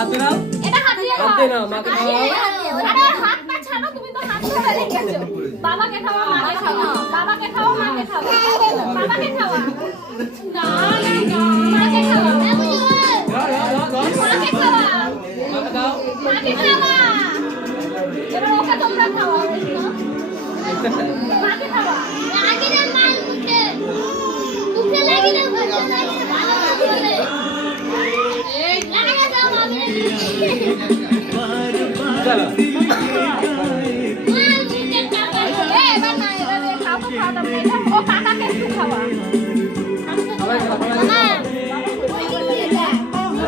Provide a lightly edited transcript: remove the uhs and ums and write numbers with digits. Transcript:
হাতে নাও হাতে নাও মাকে খাওয়াও হাত পা ছাড়ো তুমি তো হাত ধরে রেখেছো বাবাকে খাওয়া মাকে খাওয়া বাবাকে খাওয়া মাকে খাওয়া বাবাকে খাওয়া না না মাকে খাওয়া মাকে খাওয়া মাকে দাও মাকে খাওয়া এবার ওকে তোমরা খাওয়াও মাকে খাওয়া লাগি না মাল মুখে মুখে লাগি না বাচ্চা লাগি না ভালো করে এই লাগা দাও মামি চলো